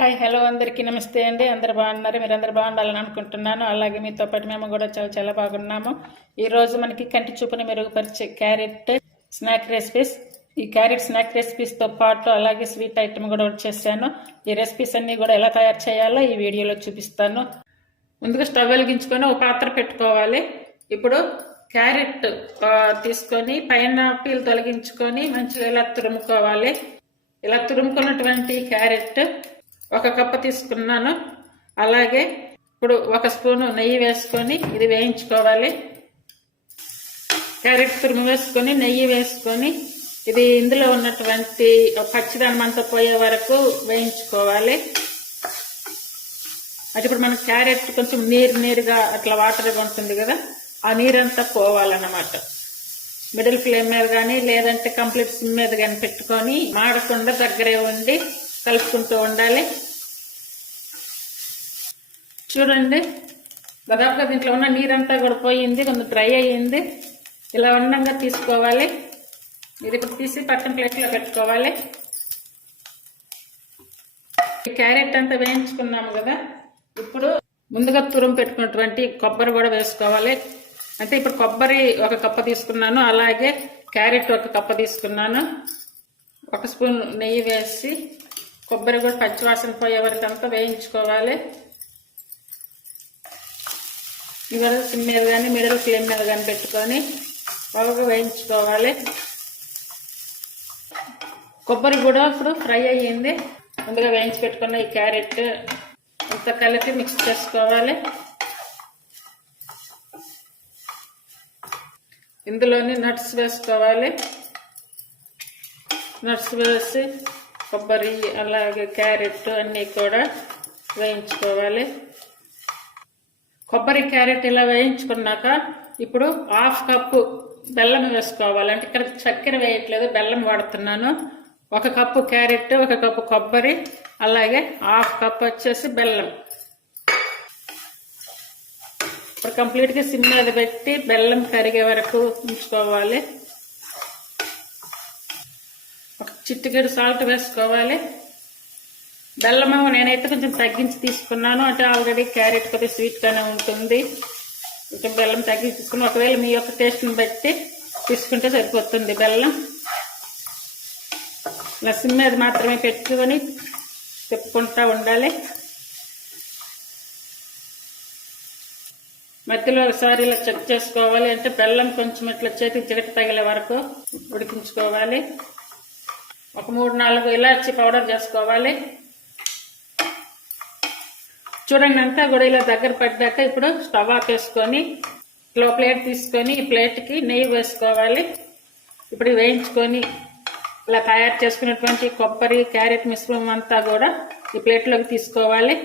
Hi hello అందరికీ నమస్తే అండి. అందరు బాగున్నారు, మీరు అందరు బాగుండాలని అనుకుంటున్నాను. అలాగే మీతో పాటు మేము కూడా చాలా చాలా బాగున్నాము. ఈరోజు మనకి కంటి చూపుని మెరుగుపరిచే క్యారెట్ స్నాక్ రెసిపీస్. ఈ క్యారెట్ స్నాక్ రెసిపీస్తో పాటు అలాగే స్వీట్ ఐటమ్ కూడా వచ్చేసాను. ఈ రెసిపీస్ అన్నీ కూడా ఎలా తయారు చేయాలో ఈ వీడియోలో చూపిస్తాను. ముందుగా స్టవ్ వెలిగించుకొని ఒక పాత్ర పెట్టుకోవాలి. ఇప్పుడు క్యారెట్ తీసుకొని పైన పీల్ తొలగించుకొని మంచిగా ఇలా తురుముకోవాలి. ఇలా తురుముకున్నటువంటి క్యారెట్ ఒక కప్పు తీసుకున్నాను. అలాగే ఇప్పుడు ఒక స్పూను నెయ్యి వేసుకొని ఇది వేయించుకోవాలి. క్యారెట్ తురుము వేసుకొని నెయ్యి వేసుకొని ఇది ఇందులో ఉన్నటువంటి పచ్చిదనం అంతా పోయే వరకు వేయించుకోవాలి. అది ఇప్పుడు మన క్యారెట్ కొంచెం నీరుగా అట్లా వాటర్గా ఉంటుంది కదా, ఆ నీరంతా పోవాలన్నమాట. మిడిల్ ఫ్లేమ్ మీద కానీ లేదంటే కంప్లీట్ సిమ్ మీద కానీ పెట్టుకొని మాడకుండా దగ్గరే ఉండి కలుపుకుంటూ ఉండాలి. చూడండి, దాదాపుగా దీంట్లో ఉన్న నీరంతా కూడా పోయింది, కొంచెం డ్రై అయ్యింది. ఇలా ఉండంగా తీసుకోవాలి. ఇది ఇప్పుడు తీసి పక్కన ప్లేట్లో పెట్టుకోవాలి. క్యారెట్ అంతా వేయించుకున్నాము కదా, ఇప్పుడు ముందుగా తురుము పెట్టుకున్నటువంటి కొబ్బరి కూడా వేసుకోవాలి. అంటే ఇప్పుడు కొబ్బరి ఒక కప్పు తీసుకున్నాను, అలాగే క్యారెట్ ఒక కప్పు తీసుకున్నాను. ఒక స్పూన్ నెయ్యి వేసి కొబ్బరి కూడా పచ్చివాసన పోయే వరకు అంతా వేయించుకోవాలి. ఇవాళ సిమ్ మీద కానీ మిడిల్ ఫ్లేమ్ మీద కానీ పెట్టుకొని బాగా వేయించుకోవాలి. కొబ్బరి కూడా ఇప్పుడు ఫ్రై అయ్యింది. ముందుగా వేయించి పెట్టుకున్న ఈ క్యారెట్ అంతా కలిపి మిక్స్ చేసుకోవాలి. ఇందులోని నట్స్ వేసుకోవాలి. నట్స్ వేసి కొబ్బరి అలాగే క్యారెట్ అన్నీ కూడా వేయించుకోవాలి. కొబ్బరి క్యారెట్ ఇలా వేయించుకున్నాక ఇప్పుడు హాఫ్ కప్పు బెల్లం వేసుకోవాలి. అంటే ఇక్కడ చక్కెర వేయట్లేదు, బెల్లం వాడుతున్నాను. ఒక కప్పు క్యారెట్, ఒక కప్పు కొబ్బరి, అలాగే హాఫ్ కప్ వచ్చేసి బెల్లం. ఇప్పుడు కంప్లీట్గా సిమ్ మీద పెట్టి బెల్లం కరిగే వరకు ఉంచుకోవాలి. ఒక చిటికెడు సాల్ట్ వేసుకోవాలి. బెల్లము నేనైతే కొంచెం తగ్గించి తీసుకున్నాను, అంటే ఆల్రెడీ క్యారెట్ కొద్దిగా స్వీట్గానే ఉంటుంది. కొంచెం బెల్లం తగ్గించి తీసుకుని ఒకవేళ మీ యొక్క టేస్ట్ని బట్టి తీసుకుంటే సరిపోతుంది బెల్లం. ఇలా సిమ్ మీద మాత్రమే పెట్టుకొని తిప్పుకుంటూ ఉండాలి. మధ్యలో ఒకసారి ఇలా చెక్ చేసుకోవాలి. అంటే బెల్లం కొంచెం ఇట్లా చేతికి జిగట తగిలే వరకు ఉడికించుకోవాలి. ఒక 3-4 ఇలాచి పౌడర్ చేసుకోవాలి. చూడండి, అంతా కూడా ఇలా దగ్గర పడ్డాక ఇప్పుడు స్టవ్ ఆపేసుకొని ఇట్లా ప్లేట్ తీసుకొని ఈ ప్లేట్కి నెయ్యి వేసుకోవాలి. ఇప్పుడు వేయించుకొని ఇలా తయారు చేసుకున్నటువంటి కొబ్బరి క్యారెట్ మిశ్రమం అంతా కూడా ఈ ప్లేట్లోకి తీసుకోవాలి.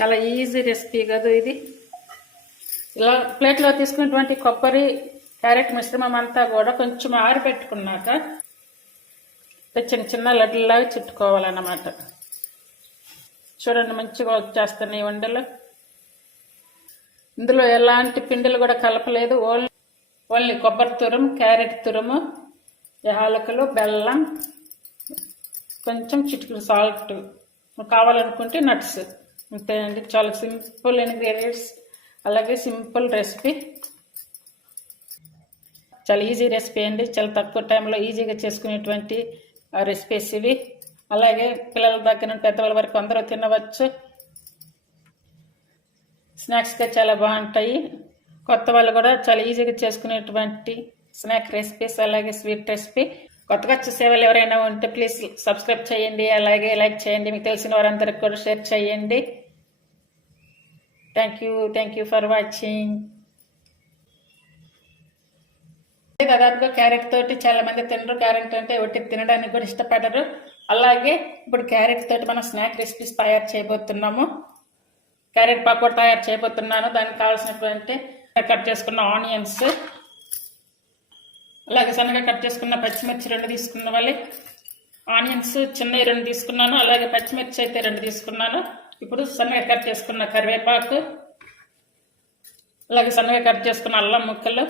చాలా ఈజీ రెసిపీ కదా ఇది. ఇలా ప్లేట్లో తీసుకున్నటువంటి కొబ్బరి క్యారెట్ మిశ్రమం అంతా కూడా కొంచెం ఆరిపెట్టుకున్నాక చిన్న చిన్న లడ్డులాగా చుట్టుకోవాలన్నమాట. చూడండి, మంచిగా వచ్చేస్తున్నాయి వండలు. ఇందులో ఎలాంటి పిండిలు కూడా కలపలేదు. ఓన్లీ కొబ్బరి తురుము, క్యారెట్ తురుము, యాలకులు, బెల్లం, కొంచెం చిటికెడు సాల్ట్, కావాలనుకుంటే నట్స్. అంతేనండి, చాలా సింపుల్ ఇంగ్రీడియంట్స్, అలాగే సింపుల్ రెసిపీ. చాలా ఈజీ రెసిపీ అండి. చాలా తక్కువ టైంలో ఈజీగా చేసుకునేటువంటి రెసిపీస్ ఇవి. అలాగే పిల్లల దగ్గర నుండి పెద్దవాళ్ళ వరకు అందరూ తినవచ్చు. స్నాక్స్గా చాలా బాగుంటాయి. కొత్త వాళ్ళు కూడా చాలా ఈజీగా చేసుకునేటువంటి స్నాక్ రెసిపీస్, అలాగే స్వీట్ రెసిపీ. కొత్తగా చూసే వాళ్ళు ఎవరైనా ఉంటే ప్లీజ్ సబ్స్క్రైబ్ చేయండి, అలాగే లైక్ చేయండి. మీకు తెలిసిన వారందరికి కూడా షేర్ చేయండి. Thank you for watching. దాదాపుగా క్యారెట్ తోటి చాలా మంది తినరు. క్యారెట్ అంటే ఒకటి తినడానికి కూడా ఇష్టపడరు. అలాగే ఇప్పుడు క్యారెట్ తోటి మనం స్నాక్ రెసిపీస్ తయారు చేయబోతున్నాము. క్యారెట్ పకోడీ తయారు చేయబోతున్నాను. దానికి కావాల్సినటువంటి కట్ చేసుకున్న ఆనియన్స్, అలాగే సన్నగా కట్ చేసుకున్న పచ్చిమిర్చి 2 తీసుకున్నవాలి. ఆనియన్స్ చిన్నవి 2 తీసుకున్నాను, అలాగే పచ్చిమిర్చి అయితే 2 తీసుకున్నాను. ఇప్పుడు సన్నగా కట్ చేసుకున్న కరివేపాకు, అలాగే సన్నగా కట్ చేసుకున్న అల్లం ముక్కలు,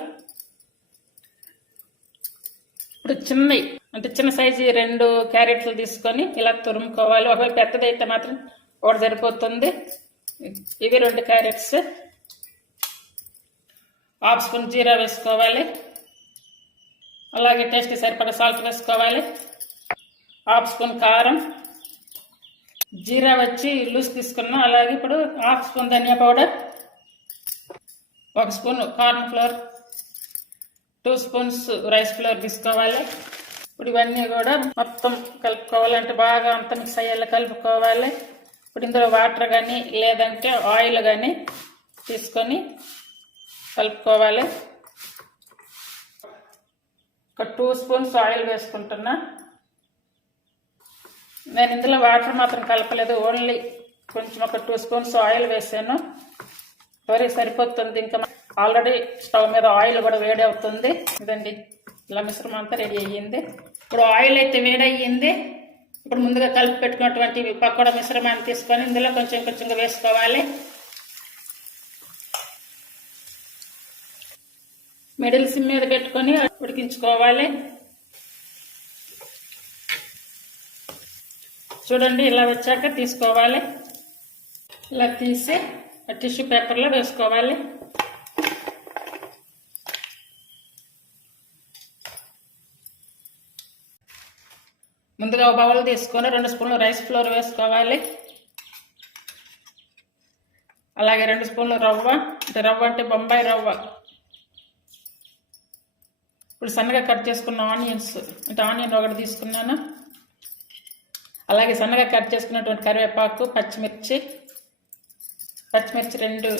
చిన్నవి అంటే చిన్న సైజు 2 క్యారెట్లు తీసుకొని ఇలా తురుముకోవాలి. ఒకవేళ పెద్దదైతే మాత్రం ఒకటి సరిపోతుంది. ఇవి 2 క్యారెట్స్. హాఫ్ స్పూన్ జీరా వేసుకోవాలి. అలాగే టేస్ట్ సరిపడా సాల్ట్ వేసుకోవాలి. హాఫ్ స్పూన్ కారం, జీరా వచ్చి లూస్ తీసుకున్నాం. అలాగే ఇప్పుడు హాఫ్ స్పూన్ ధనియా powder, 1 spoon corn flour, 2 spoons rice flour తీసుకోవాలి. ఇప్పుడు ఇవన్నీ కూడా మొత్తం కలుపుకోవాలి. అంటే బాగా అంతా మిక్స్ అయ్యేలా కలుపుకోవాలి. ఇప్పుడు ఇందులో వాటర్ కానీ లేదంటే ఆయిల్ కానీ తీసుకొని కలుపుకోవాలి. ఒక 2 స్పూన్స్ ఆయిల్ వేసుకుంటున్నా. నేను ఇందులో వాటర్ మాత్రం కలపలేదు, ఓన్లీ కొంచెం ఒక 2 స్పూన్స్ ఆయిల్ వేసాను. సరిపోతుంది. ఇంకా ఆల్రెడీ స్టవ్ మీద ఆయిల్ కూడా వేడి అవుతుంది. ఇదండి, ఇలా మిశ్రమం అంతా రెడీ అయ్యింది. ఇప్పుడు ఆయిల్ అయితే వేడి అయ్యింది. ఇప్పుడు ముందుగా కలిపి పెట్టుకున్నటువంటి పకోడా మిశ్రమాన్ని తీసుకొని ఇందులో కొంచెం కొంచెంగా వేసుకోవాలి. మిడిల్ సిమ్ మీద పెట్టుకొని ఉడికించుకోవాలి. చూడండి, ఇలా వచ్చాక తీసుకోవాలి. ఇలా తీసి టిష్యూ పేపర్లో వేసుకోవాలి. ముందుగా ఒక బౌల్ తీసుకొని 2 స్పూన్లు రైస్ ఫ్లోర్ వేసుకోవాలి. అలాగే 2 స్పూన్లు రవ్వ, అంటే బొంబాయి రవ్వ. ఇప్పుడు సన్నగా కట్ చేసుకున్న ఆనియన్స్, అంటే ఆనియన్ ఒకటి తీసుకున్నాను. అలాగే సన్నగా కట్ చేసుకున్నటువంటి కరివేపాకు, పచ్చిమిర్చి 2,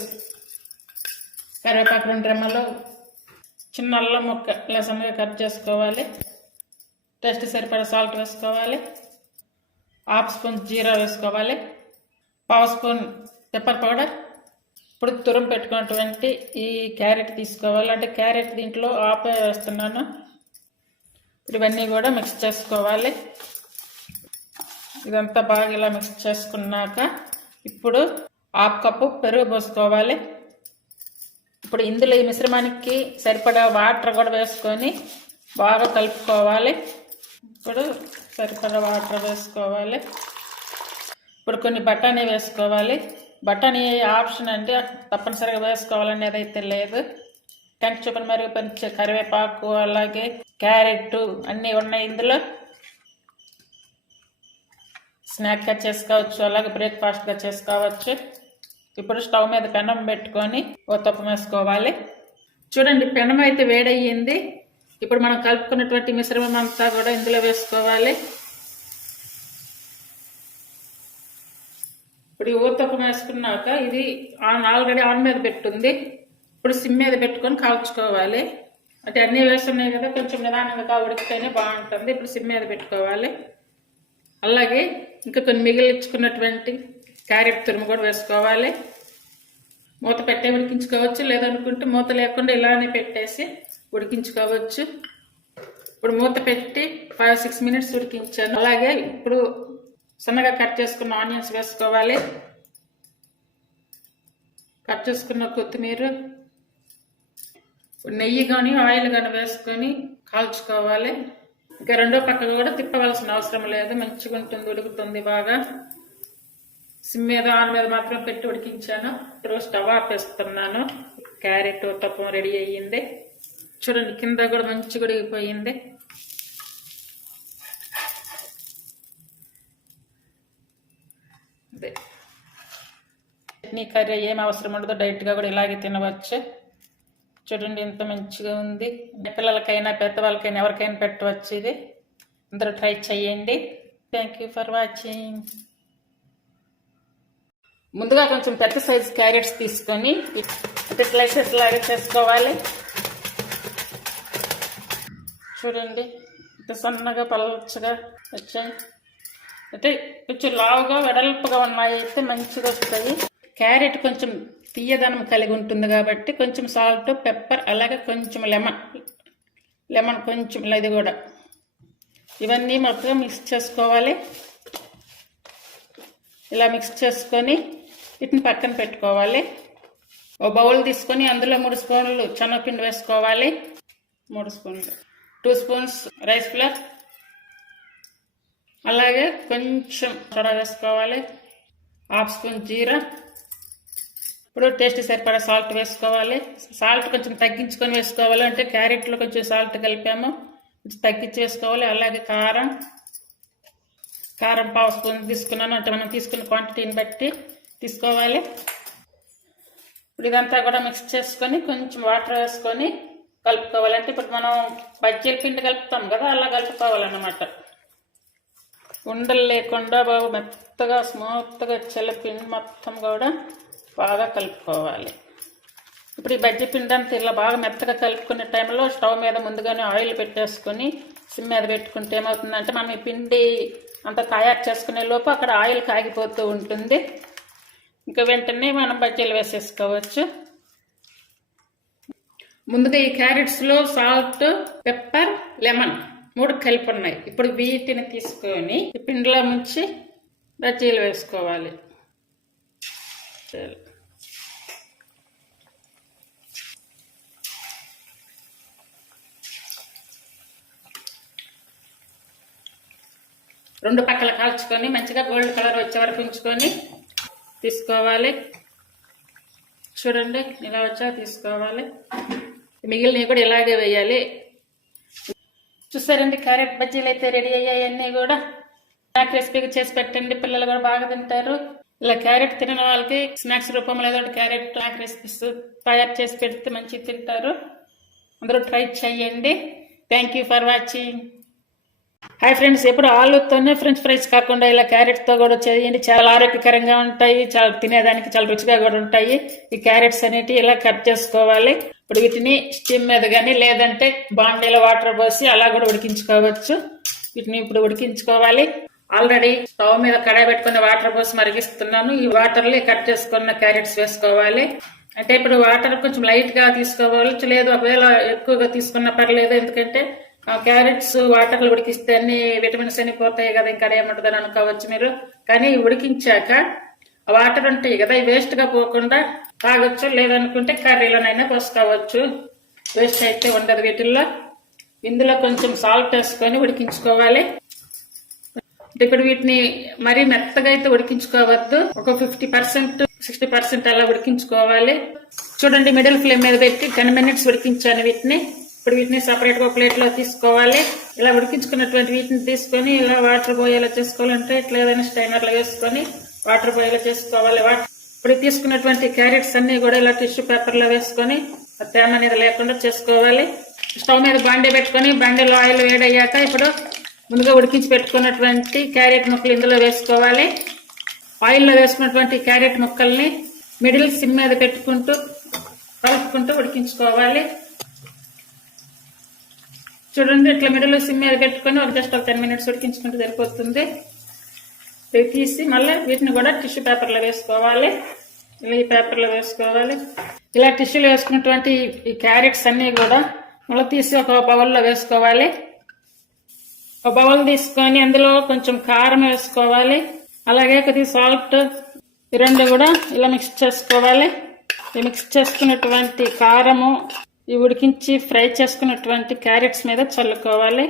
కరివేపాకు 2 రెమ్మలు, చిన్న అల్లం ముక్క ఇలా సన్నగా కట్ చేసుకోవాలి. టేస్ట్ సరిపడా సాల్ట్ వేసుకోవాలి. హాఫ్ స్పూన్ జీరా వేసుకోవాలి. 1/2 స్పూన్ పెప్పర్ పౌడర్. ఇప్పుడు తురుము పెట్టుకున్నటువంటి ఈ క్యారెట్ తీసుకోవాలి. అంటే క్యారెట్ దీంట్లో ఆపే వేస్తున్నాను. ఇప్పుడు ఇవన్నీ కూడా మిక్స్ చేసుకోవాలి. ఇదంతా బాగా ఇలా మిక్స్ చేసుకున్నాక ఇప్పుడు 1/2 కప్పు పెరుగు పోసుకోవాలి. ఇప్పుడు ఇందులో ఈ మిశ్రమానికి సరిపడా వాటర్ కూడా వేసుకొని బాగా కలుపుకోవాలి. ఇప్పుడు సరిపడా వాటర్ వేసుకోవాలి. ఇప్పుడు కొన్ని బఠానీ వేసుకోవాలి. బఠానీ ఆప్షన్ అంటే తప్పనిసరిగా వేసుకోవాలనేది అయితే లేదు. టెంక్ చూపని మరుగుపరిచే కరివేపాకు అలాగే క్యారెట్ అన్నీ ఉన్నాయి ఇందులో. స్నాక్గా చేసుకోవచ్చు, అలాగే బ్రేక్ఫాస్ట్గా చేసుకోవచ్చు. ఇప్పుడు స్టవ్ మీద పెనం పెట్టుకొని ఊతప్పం వేసుకోవాలి. చూడండి, పెనం అయితే వేడయ్యింది. ఇప్పుడు మనం కలుపుకున్నటువంటి మిశ్రమం అంతా కూడా ఇందులో వేసుకోవాలి. ఇప్పుడు ఈ ఊతప్పం వేసుకున్నాక ఇది ఆల్రెడీ ఆన్ మీద పెట్టుంది. ఇప్పుడు సిమ్ మీద పెట్టుకొని కాల్చుకోవాలి. అంటే అన్నీ వేస్తున్నాయి కదా, కొంచెం నిదానంగా ఉడికితేనే బాగుంటుంది. ఇప్పుడు సిమ్ మీద పెట్టుకోవాలి. అలాగే ఇంకా కొన్ని మిగిలించుకున్నటువంటి క్యారెట్ తురుము కూడా వేసుకోవాలి. మూత పెట్టే ఉడికించుకోవచ్చు, లేదనుకుంటే మూత లేకుండా ఇలానే పెట్టేసి ఉడికించుకోవచ్చు. ఇప్పుడు మూత పెట్టి 5-6 మినిట్స్ ఉడికించాను. అలాగే ఇప్పుడు సన్నగా కట్ చేసుకున్న ఆనియన్స్ వేసుకోవాలి. కట్ చేసుకున్న కొత్తిమీర, నెయ్యి కానీ ఆయిల్ కానీ వేసుకొని కాల్చుకోవాలి. ఇంకా రెండో పక్క కూడా తిప్పవలసిన అవసరం లేదు, మంచిగా ఉంటుంది, ఉడుకుతుంది బాగా. సిమ్ మీద ఆన్ మీద మాత్రం పెట్టి ఉడికించాను. ఇప్పుడు స్టవ్ ఆపేస్తున్నాను. క్యారెట్ ఊతప్పం రెడీ అయ్యింది. చూడండి, కింద కూడా మంచిగా ఉడికిపోయింది. అదే చట్నీ కర్రీ ఏం అవసరం ఉండదు, డైరెక్ట్గా కూడా ఇలాగే తినవచ్చు. చూడండి ఎంత మంచిగా ఉంది. పిల్లలకైనా పెద్దవాళ్ళకైనా ఎవరికైనా పెట్టవచ్చు. ఇది అందరూ ట్రై చేయండి. Thank you for watching. ముందుగా కొంచెం పెద్ద సైజు క్యారెట్స్ తీసుకొని అంటే స్లైసెస్ లాగా చేసుకోవాలి. చూడండి ఇంత సన్నగా పలచగా వచ్చాయి. అంటే కొంచెం లావుగా వెడల్పుగా ఉన్నాయి అయితే మంచిగా వస్తాయి. క్యారెట్ కొంచెం తీయదనం కలిగి ఉంటుంది కాబట్టి కొంచెం సాల్ట్, పెప్పర్, అలాగే కొంచెం లెమన్ కొంచెం ఇది కూడా ఇవన్నీ మొత్తం మిక్స్ చేసుకోవాలి. ఇలా మిక్స్ చేసుకొని వీటిని పక్కన పెట్టుకోవాలి. ఓ బౌల్ తీసుకొని అందులో 3 స్పూన్లు శనగపిండి వేసుకోవాలి. 3 స్పూన్లు 2 స్పూన్స్ రైస్ ఫ్లోర్, అలాగే కొంచెం సోడా వేసుకోవాలి, 1/2 స్పూన్ జీరా. ఇప్పుడు టేస్ట్ సరిపడా సాల్ట్ వేసుకోవాలి. సాల్ట్ కొంచెం తగ్గించుకొని వేసుకోవాలి, అంటే క్యారెట్లో కొంచెం సాల్ట్ కలిపాము, కొంచెం తగ్గించి వేసుకోవాలి. అలాగే కారం 1/2 స్పూన్ తీసుకున్నాను, అంటే మనం తీసుకున్న క్వాంటిటీని బట్టి తీసుకోవాలి. ఇప్పుడు ఇదంతా కూడా మిక్స్ చేసుకొని కొంచెం వాటర్ వేసుకొని కలుపుకోవాలి. అంటే ఇప్పుడు మనం బజ్జీల పిండి కలుపుతాం కదా, అలా కలుపుకోవాలన్నమాట. ఉండలు లేకుండా బాగా మెత్తగా స్మూత్గా పిండి మొత్తం కూడా బాగా కలుపుకోవాలి. ఇప్పుడు ఈ బజ్జీ పిండి అంతా ఇలా బాగా మెత్తగా కలుపుకునే టైంలో స్టవ్ మీద ముందుగానే ఆయిల్ పెట్టేసుకొని సిమ్ మీద పెట్టుకుంటే ఏమవుతుందంటే మనం ఈ పిండి అంతా తయారు చేసుకునే లోపు అక్కడ ఆయిల్ కాగిపోతూ ఉంటుంది. ఇంకా వెంటనే మనం బజ్జీలు వేసేసుకోవచ్చు. ముందుగా ఈ క్యారెట్స్లో సాల్ట్, పెప్పర్, లెమన్ 3 కలిపి ఉన్నాయి. ఇప్పుడు వీటిని తీసుకొని ఈ పిండిలో ముంచి బజ్జీలు వేసుకోవాలి. రెండు పక్కల కాల్చుకొని మంచిగా గోల్డ్ కలర్ వచ్చే వరకు ఉంచుకొని తీసుకోవాలి. చూడండి ఇలా వచ్చా తీసుకోవాలి. మిగిలినవి కూడా ఇలాగే వేయాలి. చూసారండి, క్యారెట్ బజ్జీలు అయితే రెడీ అయ్యాయి. అన్నీ కూడా స్నాక్ రెసిపీగా చేసి పెట్టండి, పిల్లలు కూడా బాగా తింటారు. ఇలా క్యారెట్ తినని వాళ్ళకి స్నాక్స్ రూపంలో ఏదో క్యారెట్ స్నాక్ రెసిపీస్ తయారు చేసి పెడితే మంచిగా తింటారు. అందరూ ట్రై చేయండి. Thank you for watching. Hi friends, ఎప్పుడు ఆలుతోనే ఫ్రెంచ్ ఫ్రైస్ కాకుండా ఇలా క్యారెట్తో కూడా చేయండి. చాలా ఆరోగ్యకరంగా ఉంటాయి, చాలా తినేదానికి చాలా రుచిగా కూడా ఉంటాయి. ఈ క్యారెట్స్ అనేవి ఇలా కట్ చేసుకోవాలి. ఇప్పుడు వీటిని స్టీమ్ మీద కానీ లేదంటే బాండీలో వాటర్ పోసి అలా కూడా ఉడికించుకోవచ్చు. వీటిని ఇప్పుడు ఉడికించుకోవాలి. ఆల్రెడీ స్టవ్ మీద కడాయి పెట్టుకుని వాటర్ పోసి మరిగిస్తున్నాను. ఈ వాటర్లో కట్ చేసుకున్న క్యారెట్స్ వేసుకోవాలి. అంటే ఇప్పుడు వాటర్ కొంచెం లైట్ గా తీసుకోవచ్చు, లేదు ఒకవేళ ఎక్కువగా తీసుకున్నా పర్లేదు. ఎందుకంటే క్యారెట్స్ వాటర్లో ఉడికిస్తే అన్ని విటమిన్స్ అన్ని పోతాయి కదా, ఇంకా ఏముంటుందని అనుకోవచ్చు మీరు. కానీ ఉడికించాక వాటర్ ఉంటాయి కదా, ఇవి వేస్ట్ గా పోకుండా తాగొచ్చు, లేదనుకుంటే కర్రీలోనైనా పోసుకోవచ్చు. వేస్ట్ అయితే ఉండదు వీటిల్లో. ఇందులో కొంచెం సాల్ట్ వేసుకొని ఉడికించుకోవాలి. ఇప్పుడు వీటిని మరీ మెత్తగా అయితే ఉడికించుకోవద్దు, ఒక 50% 60% అలా ఉడికించుకోవాలి. చూడండి, మిడిల్ ఫ్లేమ్ మీద పెట్టి 10 minutes ఉడికించాను వీటిని. ఇప్పుడు వీటిని సపరేట్ గా ప్లేట్ లో తీసుకోవాలి. ఇలా ఉడికించుకున్నటువంటి వీటిని తీసుకొని ఇలా వాటర్ పోయేలా చేసుకోవాలంటే ఇట్లా ఏదైనా స్టైనర్ లో వేసుకొని వాటర్ పోయేలా చేసుకోవాలి. ఇప్పుడు తీసుకున్నటువంటి క్యారెట్స్ అన్ని కూడా ఇలా టిష్యూ పేపర్ లో వేసుకొని తేమ అనేది లేకుండా చేసుకోవాలి. స్టవ్ మీద బాండీ పెట్టుకొని బాండీలో ఆయిల్ వేడయ్యాక ఇప్పుడు ముందుగా ఉడికించి పెట్టుకున్నటువంటి క్యారెట్ ముక్కలు ఇందులో వేసుకోవాలి. ఆయిల్లో వేసుకున్నటువంటి క్యారెట్ ముక్కల్ని మిడిల్ సిమ్ మీద పెట్టుకుంటూ కలుపుకుంటూ ఉడికించుకోవాలి. చూడండి, ఇట్లా మిడిల్ సిమ్ మీద పెట్టుకొని జస్ట్ ఒక 10 minutes ఉడికించుకుంటూ సరిపోతుంది. తీసి మళ్ళీ వీటిని కూడా టిష్యూ పేపర్లో వేసుకోవాలి. ఇలా ఈ పేపర్లో వేసుకోవాలి. ఇలా టిష్యూలో వేసుకున్నటువంటి ఈ క్యారెట్స్ అన్ని కూడా మళ్ళీ తీసి ఒక బౌల్లో వేసుకోవాలి. ఒక బౌల్ తీసుకొని అందులో కొంచెం కారం వేసుకోవాలి, అలాగే కొద్దిగా సాల్ట్, ఈ రెండు కూడా ఇలా మిక్స్ చేసుకోవాలి. ఈ మిక్స్ చేసుకున్నటువంటి కారము ఈ ఉడికించి ఫ్రై చేసుకున్నటువంటి క్యారెట్స్ మీద చల్లుకోవాలి.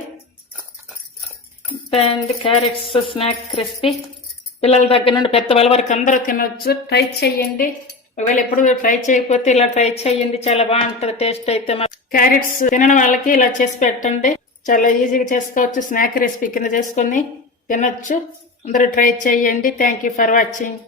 క్యారెట్స్ స్నాక్ రెసిపీ పిల్లల దగ్గర నుండి పెద్దవాళ్ళ వరకు అందరూ తినొచ్చు. ట్రై చేయండి. ఒకవేళ ఎప్పుడు ట్రై చేయకపోతే ఇలా ట్రై చేయండి, చాలా బాగుంటుంది టేస్ట్ అయితే. క్యారెట్స్ తినని వాళ్ళకి ఇలా చేసి పెట్టండి, చాలా ఈజీగా చేసుకోవచ్చు. స్నాక్ రెసిపీ కింద చేసుకొని తినొచ్చు. అందరూ ట్రై చేయండి. Thank you for watching.